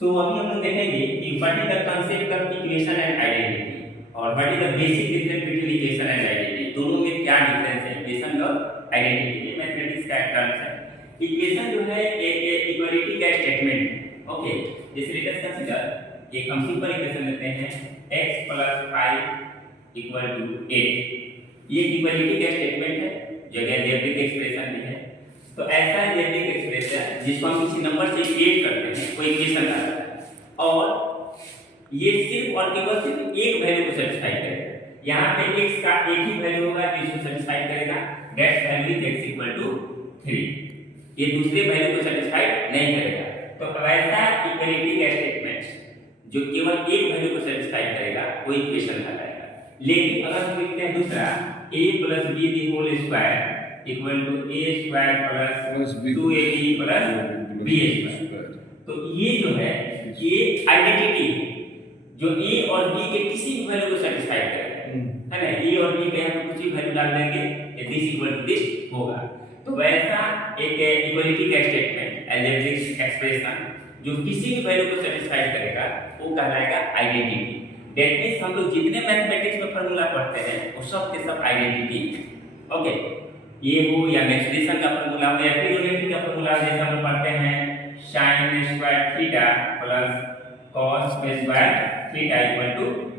सो अभी हम लोग देखेंगे कि what is the concept of equation and identity और what is the basic difference between equation and identity, दोनों में क्या डिफरेंस है इक्वेशन और आइडेंटिटी। ये मैथमेटिक्स का टर्म्स है। इक्वेशन जो है एक इक्वालिटी का स्टेटमेंट है। ओके, जैसे लेट अस कंसीडर एक हम सिंपल इक्वेशन लेते हैं x + 5 = 8। ये इक्वालिटी का स्टेटमेंट है जो अलजेब्रिक एक्सप्रेशन भी है। तो ऐसा अलजेब्रिक एक्सप्रेशन जिसको हम किसी नंबर से इक्वेट करते हैं कोई इक्वेशन आता है और ये सिर्फ और केवल सिर्फ एक वैल्यू को सेटिस्फाई करेगा। यहाँ पे x का एक ही वैल्यू होगा जो इसको सेटिस्फाई करेगा, दैट्स वैल्यू इज x = 3। ये दूसरे वैल्यू को सेटिस्फाई नहीं करेगा। तो वैसा इक्वालिटी का स्टेटमेंट जो केवल एक वैल्यू को सेटिस्फाई करेगा वो इक्वेशन कहलाएगा। लेकिन अगर हम लिखते हैं दूसरा a + b the whole square equal to a² + 2ab + b², तो ये जो है ये आइडेंटिटी है जो a और b के किसी भी वैल्यू को सेटिस्फाई करेगा, है ना। a और b के यहाँ पे कुछ भी वैल्यू डाल देंगे ये दिस होगा। तो वैसा एक इक्वालिटी का स्टेटमेंट अलजेब्रिक एक्सप्रेशन जो किसी भी वैल्यू को सेटिस्फाई करेगा वो कहलाएगा आइडेंटिटी। दैट मींस हम लोग जितने मैथमेटिक्स में फार्मूला पढ़ते हैं वो सब के सब आइडेंटिटी है। ओके, ये हो या मेंसुरेशन का फार्मूला हो या ट्रिग्नोमेट्री का फार्मूला जैसे हम लोग पढ़ते हैं sin² थीटा + cos² थीटा =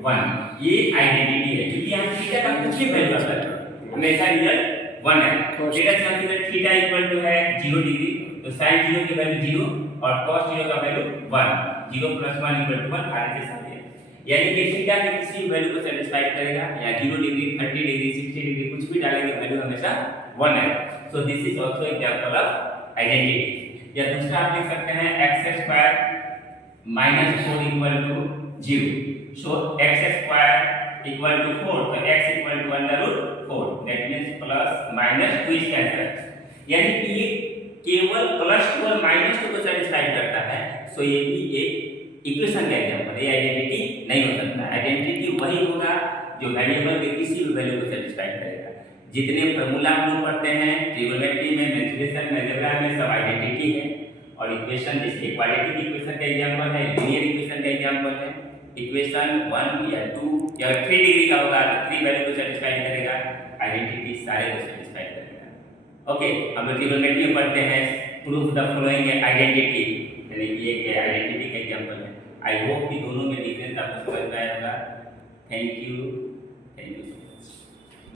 1। ये आइडेंटिटी है क्योंकि यहाँ थीटा का कुछ भी वैल्यू आता है हमेशा रिजल्ट 1 है। लेट अस कंसीडर थीटा = है 0 डिग्री, तो sin 0 की वैल्यू 0 और cos 0 का वैल्यू 1। 0 + 1 = 1 आगे से साथ है। यानी कि थीटा के किसी भी वैल्यू को सेटिस्फाई करेगा या 0 डिग्री 30 डिग्री 60 डिग्री कुछ भी डालेंगे वैल्यू हमेशा 1 है। So this is also example of identity. या दूसरा आप लिख सकते हैं x² - 4 = 0। सो x² = 4 तो x = √4, that means plus minus 2 इसका आंसर। यानी कि ये केवल +2 और -2 को सेटिस्फाई करता है। सो ये भी एक इक्वेशन का एग्जांपल है, आइडेंटिटी नहीं हो सकता। आइडेंटिटी वही होगा जो वेरिएबल के किसी भी वैल्यू को सेटिस्फाई करेगा। जितने फार्मूला हम लोग पढ़ते हैं ट्रिग्नोमेट्री में, मेंसुरेशन में, अलजेब्रा में, सब आइडेंटिटी है। और इक्वेशन जैसे क्वाड्रेटिक इक्वेशन का एग्जांपल है, लीनियर इक्वेशन का एग्जांपल है। इक्वेशन 1 या 2 या 3 डिग्री का होगा तो 3 वैल्यू को सेटिस्फाई करेगा, आइडेंटिटी सारे को सेटिस्फाई करेगा। ओके, हम लोग ट्रिग्नोमेट्री में पढ़ते हैं प्रूफ द फॉलोइंग आइडेंटिटी, यानी कि एक आइडेंटिटी का एग्जांपल है। आई होप कि दोनों में डिफरेंस आपको समझ में आया होगा। Thank you.